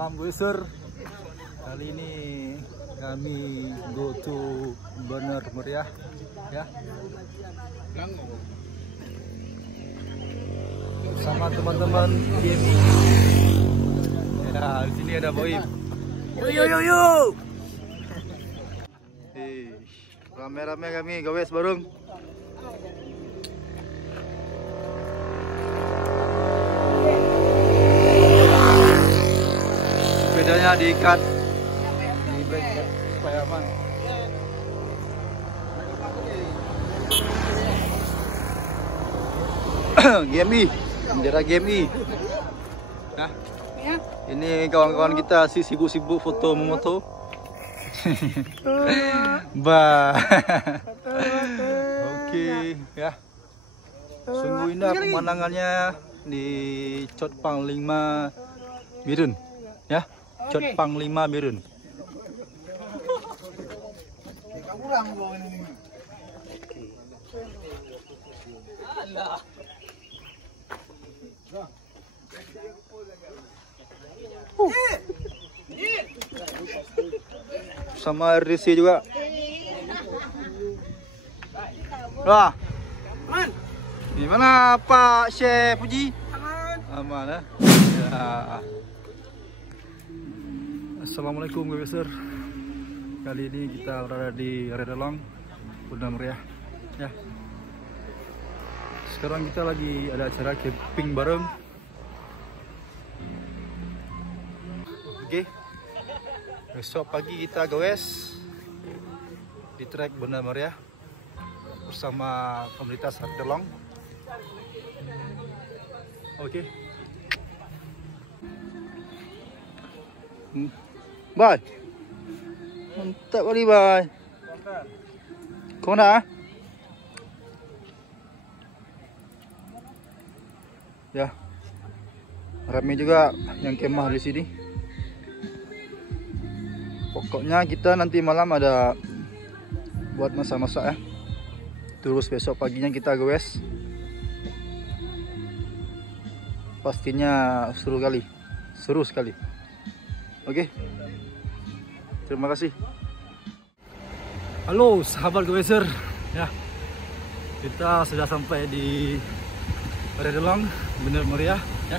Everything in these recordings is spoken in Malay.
Malam Besar. Kali ini kami go to Bener Meriah ya. Sama teman-teman gaming. Ya, di sini ada Boim. Yo. Rame-rame kami gawes bareng. Sepedanya diikat di blanket supaya aman. GMI, bendera GMI. Nah, ini kawan-kawan kita sibuk-sibuk foto memoto. Bah. Oke, ya. Sungguh indah pemandangannya di Chot Panglima Birun, ya. Chot Panglima Birun. Sama RDC juga. Wah. Aman. Gimana Pak Chef Puji? Aman ya. Assalamualaikum guys. Kali ini kita berada di Redalong, Bener Meriah ya. Sekarang kita lagi ada acara camping bareng. Oke. Besok pagi kita goes di trek Bener Meriah bersama komunitas Redalong. Oke. Bye. Mantap kali bye. Kau nak? Ya. Ramai juga yang kemah di sini. Pokoknya kita nanti malam ada buat masak-masak ya. Terus besok paginya kita goes. Pastinya seru sekali. Oke. Terima kasih. Halo sahabat Goeser. Ya. Kita sudah sampai di Redalong, Bener Meriah ya.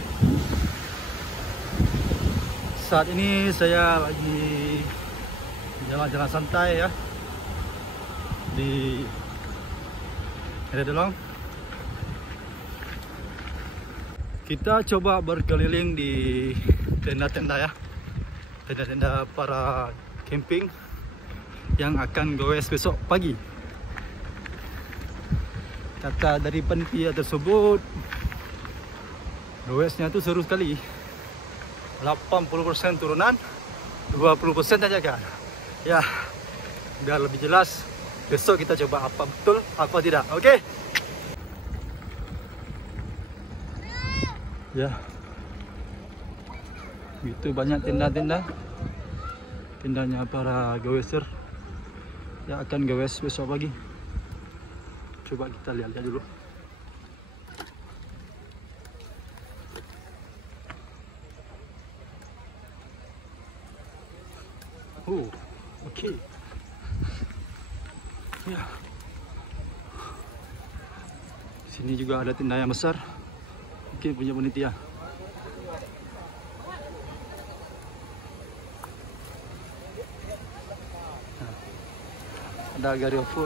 Saat ini saya lagi jalan-jalan santai ya di Redalong. Kita coba berkeliling di tenda-tenda ya. Tenda-tenda para camping yang akan goes besok pagi. Kata dari panitia tersebut, goesnya itu seru sekali. 80% turunan, 20% tanjakan. Ya, biar lebih jelas, besok kita coba apa betul, apa tidak. Oke? Ya. Begitu banyak tenda-tenda. Tendanya para goeser yang akan goes besok pagi. Coba kita lihat dulu. Oke. Ya. Sini juga ada tenda yang besar. Mungkin punya panitia. Ada Gario Food.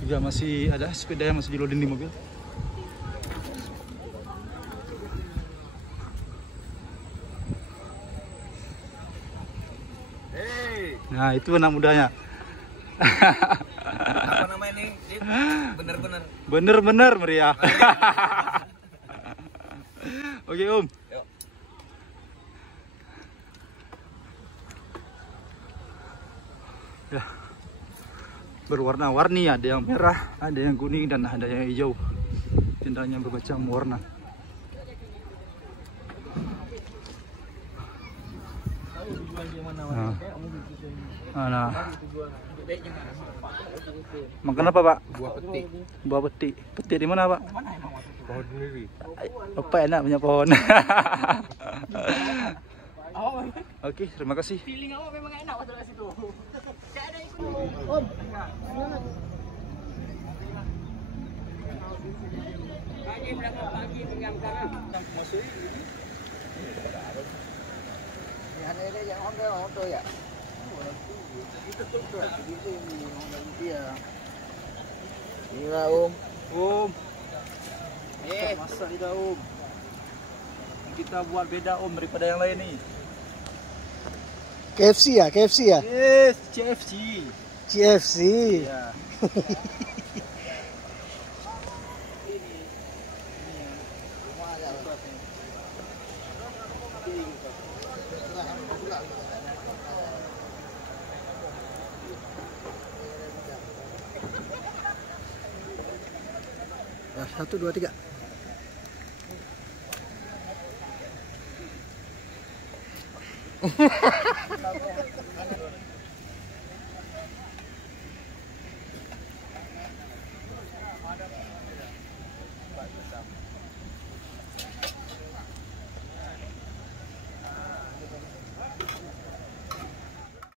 Juga masih ada sepeda yang masih di loading di mobil. Nah, itu anak mudanya. Apa namanya nih? Bener-bener meriah. Oke, Om. Yuk. Ya. Berwarna-warni, ada yang merah, ada yang kuning, dan ada yang hijau. Tendanya bermacam warna. Nah. Makan apa, Pak? Buah peti. Buah peti. Peti di mana, Pak? Pohon sendiri. Apa enak punya pohon. Oke, terima kasih. Feeling awak memang enak waktu kat situ. Tak ada ikut. Om. Pagi berangkat pagi tinggal sekarang. Masuk ini. Yang ada yang Honda ya. Itu tuh dia. Gila Om. Om. Masak kita, Om. Kita buat beda, Om, daripada yang lain nih. KFC ya, KFC ya? Yes, CFC. CFC. Ya. Nah, 1, 2, 3.